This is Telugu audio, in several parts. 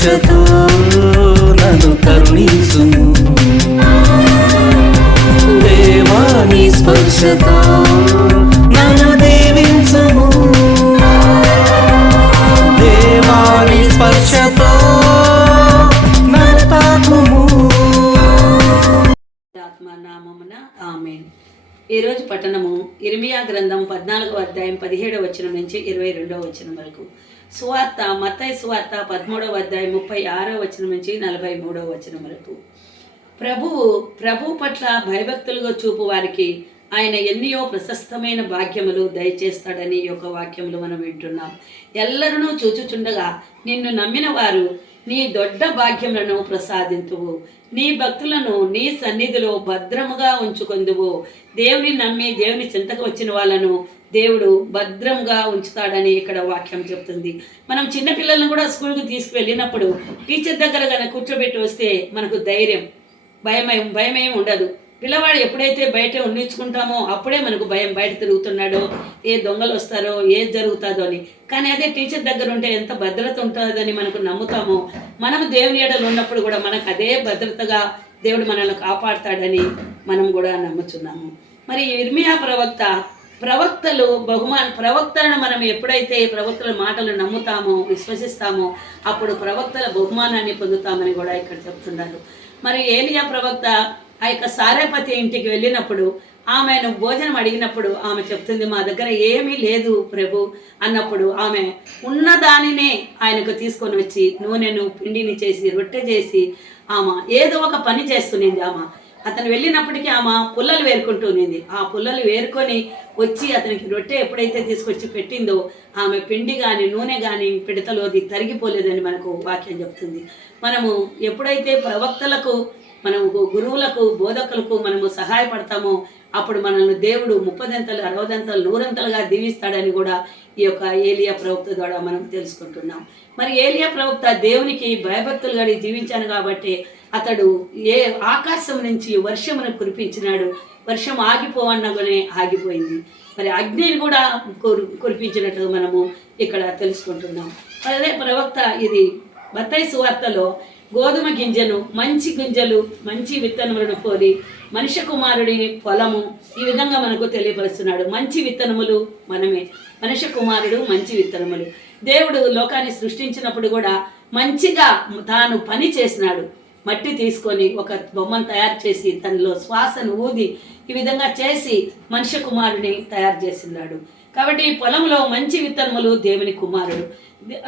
స్పర్శతో నన్ను కరుణించుము. దేవాని స్పర్శతో నన్ను దీవించుము. దేవాని స్పర్శతో నన్ను తాకుము. ఆత్మ ఆమెన్. ఈరోజు పట్టణము ఇర్మియా గ్రంథం పద్నాలుగో అధ్యాయం పదిహేడవ వచనం నుంచి ఇరవై రెండవ వచనం వరకు. సువార్త మత్తయి సువార్త పదమూడవ అధ్యాయం ముప్పై ఆరో వచనం నుంచి నలభై మూడవ వచనం వరకు. ప్రభువు ప్రభు పట్ల భయభక్తులుగా చూపు వారికి ఆయన ఎన్నో ప్రశస్తమైన భాగ్యములు దయచేస్తాడని యొక్క వాక్యములు మనం వింటున్నాం. ఎల్లరనూ చూచుచుండగా నిన్ను నమ్మిన వారు నీ దొడ్డ భాగ్యములను ప్రసాదింతువు. నీ భక్తులను నీ సన్నిధిలో భద్రముగా ఉంచుకొందువు. దేవుని నమ్మి దేవుని చింతకు వచ్చిన వాళ్ళను దేవుడు భద్రంగా ఉంచుతాడని ఇక్కడ వాక్యం చెప్తుంది. మనం చిన్నపిల్లలను కూడా స్కూల్కి తీసుకువెళ్ళినప్పుడు టీచర్ దగ్గర కనుక కూర్చోబెట్టి వస్తే మనకు ధైర్యం. భయం భయం ఏమి ఉండదు. పిల్లవాడు ఎప్పుడైతే బయట ఉండించుకుంటామో అప్పుడే మనకు భయం బయట తిరుగుతున్నాడో ఏ దొంగలు వస్తారో ఏది జరుగుతుందో అని. కానీ అదే టీచర్ దగ్గర ఉంటే ఎంత భద్రత ఉంటుందని మనకు నమ్ముతామో మనం దేవుని ఏడలు ఉన్నప్పుడు కూడా మనకు అదే భద్రతగా దేవుడు మనల్ని కాపాడుతాడని మనం కూడా నమ్ముచున్నాము. మరి ఇర్మియా ప్రవక్త ప్రవక్తలు బహుమాన ప్రవక్తలను మనం ఎప్పుడైతే ప్రవక్తల మాటలు నమ్ముతామో విశ్వసిస్తామో అప్పుడు ప్రవక్తల బహుమానాన్ని పొందుతామని కూడా ఇక్కడ చెప్తున్నారు. మరి ఏలియా ప్రవక్త ఆ యొక్క సారేపతి ఇంటికి వెళ్ళినప్పుడు ఆమెను భోజనం అడిగినప్పుడు ఆమె చెప్తుంది మా దగ్గర ఏమీ లేదు ప్రభు అన్నప్పుడు ఆమె ఉన్న దానినే ఆయనకు తీసుకొని వచ్చి నూనెను పిండిని చేసి రొట్టె చేసి ఆమె ఏదో ఒక పని చేస్తునింది ఆమె. అతను వెళ్ళినప్పటికీ ఆమె పుల్లలు వేరుకుంటూనింది. ఆ పుల్లలు వేరుకొని వచ్చి అతనికి రొట్టె ఎప్పుడైతే తీసుకొచ్చి పెట్టిందో ఆమె పిండి కానీ నూనె కానీ పిడతలోది తరిగిపోలేదని మనకు వాక్యం చెప్తుంది. మనము ఎప్పుడైతే ప్రవక్తలకు మనం గురువులకు బోధకులకు మనము సహాయపడతామో అప్పుడు మనల్ని దేవుడు ముప్పదంతలు అరవదంతలు నూరంతలుగా దీవిస్తాడని కూడా ఈ యొక్క ఏలియా ప్రవక్త ద్వారా మనం తెలుసుకుంటున్నాం. మరి ఏలియా ప్రవక్త దేవునికి భయభక్తులు గడి జీవించాను కాబట్టి అతడు ఏ ఆకాశం నుంచి వర్షమును కురిపించినాడు. వర్షం ఆగిపోవన్నగానే ఆగిపోయింది. మరి అగ్నిని కూడా కురి కురిపించినట్టు మనము ఇక్కడ తెలుసుకుంటున్నాం. అదే ప్రవక్త ఇది బత్తాయి సువార్తలో గోధుమ గింజను మంచి గింజలు మంచి విత్తనములను కోరి మనిషి కుమారుడి పొలము ఈ విధంగా మనకు తెలియపరుస్తున్నాడు. మంచి విత్తనములు మనమే. మనిషి కుమారుడు మంచి విత్తనములు. దేవుడు లోకాన్ని సృష్టించినప్పుడు కూడా మంచిగా తాను పని చేసినాడు. మట్టి తీసుకొని ఒక బొమ్మను తయారు చేసి తనలో శ్వాసను ఊది ఈ విధంగా చేసి మనిషి కుమారుని తయారు చేసినాడు. కాబట్టి ఈ పొలంలో మంచి విత్తనములు దేవుని కుమారుడు.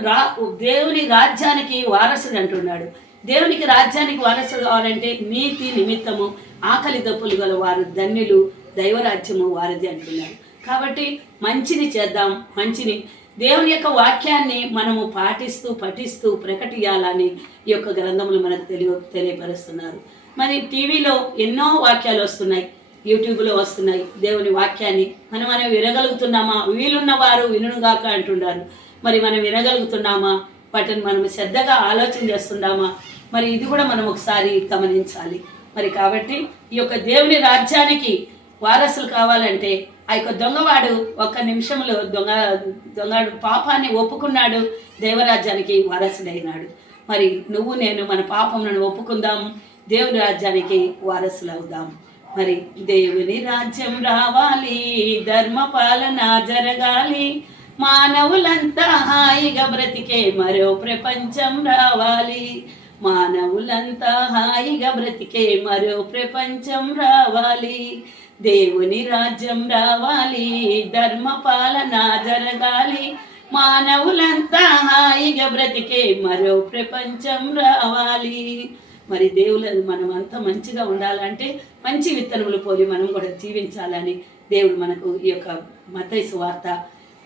రా దేవుని రాజ్యానికి వారసుడు అంటున్నాడు. దేవునికి రాజ్యానికి వారసుడు కావాలంటే నీతి నిమిత్తము ఆకలి దప్పులు గల వారు ధన్యులు దైవరాజ్యము వారిది అంటున్నారు. కాబట్టి మంచిని చేద్దాం మంచిని దేవుని యొక్క వాక్యాన్ని మనము పాటిస్తూ పఠిస్తూ ప్రకటియాలని ఈ యొక్క గ్రంథములు మనకు తెలియ తెలియపరుస్తున్నారు. మరి టీవీలో ఎన్నో వాక్యాలు వస్తున్నాయి యూట్యూబ్లో వస్తున్నాయి. దేవుని వాక్యాన్ని మనం మనం వినగలుగుతున్నామా? వీలున్న వారు వినుగాక అంటున్నారు మరి మనం వినగలుగుతున్నామా? వాటిని మనం శ్రద్ధగా ఆలోచన చేస్తుందామా? మరి ఇది కూడా మనం ఒకసారి గమనించాలి. మరి కాబట్టి ఈ యొక్క దేవుని రాజ్యానికి వారసులు కావాలంటే ఆ యొక్క దొంగవాడు ఒక్క నిమిషంలో దొంగ దొంగడు పాపాన్ని ఒప్పుకున్నాడు దేవరాజ్యానికి వారసుడైనాడు. మరి నువ్వు నేను మన పాపములను ఒప్పుకుందాం దేవుని రాజ్యానికి వారసులు అవుదాం మరి దేవుని రాజ్యం రావాలి ధర్మ పాలన జరగాలి మానవులంతా హాయిగా బ్రతికే మరో ప్రపంచం రావాలి. మానవులంతా హాయిగా బ్రతికే మరో ప్రపంచం రావాలి. దేవుని రాజ్యం రావాలి ధర్మ పాలన జరగాలి. మానవులంతా హాయిగా బ్రతికే మరో ప్రపంచం రావాలి. మరి దేవులది మనం అంతా మంచిగా ఉండాలంటే మంచి విత్తనములు పోలి మనం కూడా జీవించాలని దేవుడు మనకు ఈ యొక్క మతైసు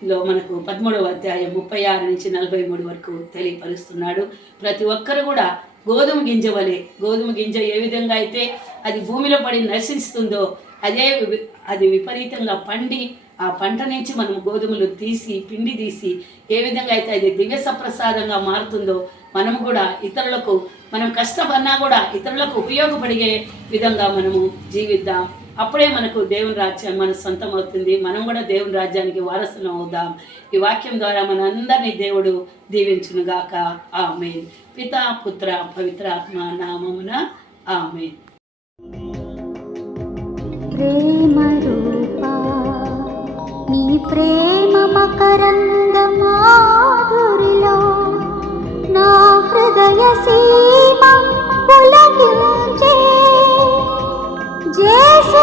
లో మనకు పదమూడవ అధ్యాయం ముప్పై ఆరు నుంచి నలభై మూడు వరకు తెలియపరుస్తున్నాడు. ప్రతి ఒక్కరు కూడా గోధుమ గింజ వలె గోధుమ గింజ ఏ విధంగా అయితే అది భూమిలో పడి నశిస్తుందో అదే వి- అది విపరీతంగా పండి ఆ పంట నుంచి మనం గోధుమలు తీసి పిండి తీసి ఏ విధంగా అయితే అది దివ్య సప్రసాదంగా మారుతుందో మనము కూడా ఇతరులకు మనం కష్టపడినా కూడా ఇతరులకు ఉపయోగపడే విధంగా మనము జీవిద్దాం. అప్పుడే మనకు దేవుని రాజ్యం మన సొంతం అవుతుంది. మనం కూడా దేవుని రాజ్యానికి వారసులం అవుదాం. ఈ వాక్యం ద్వారా మనందరినీ దేవుడు దీవించునుగాక ఆమె పిత పుత్ర పవిత్రాత్మ నామమున ఆమె ప్రేమ రూపా నీ ప్రేమ మకరంద నా హృదయ సీమ పులగించే జేసు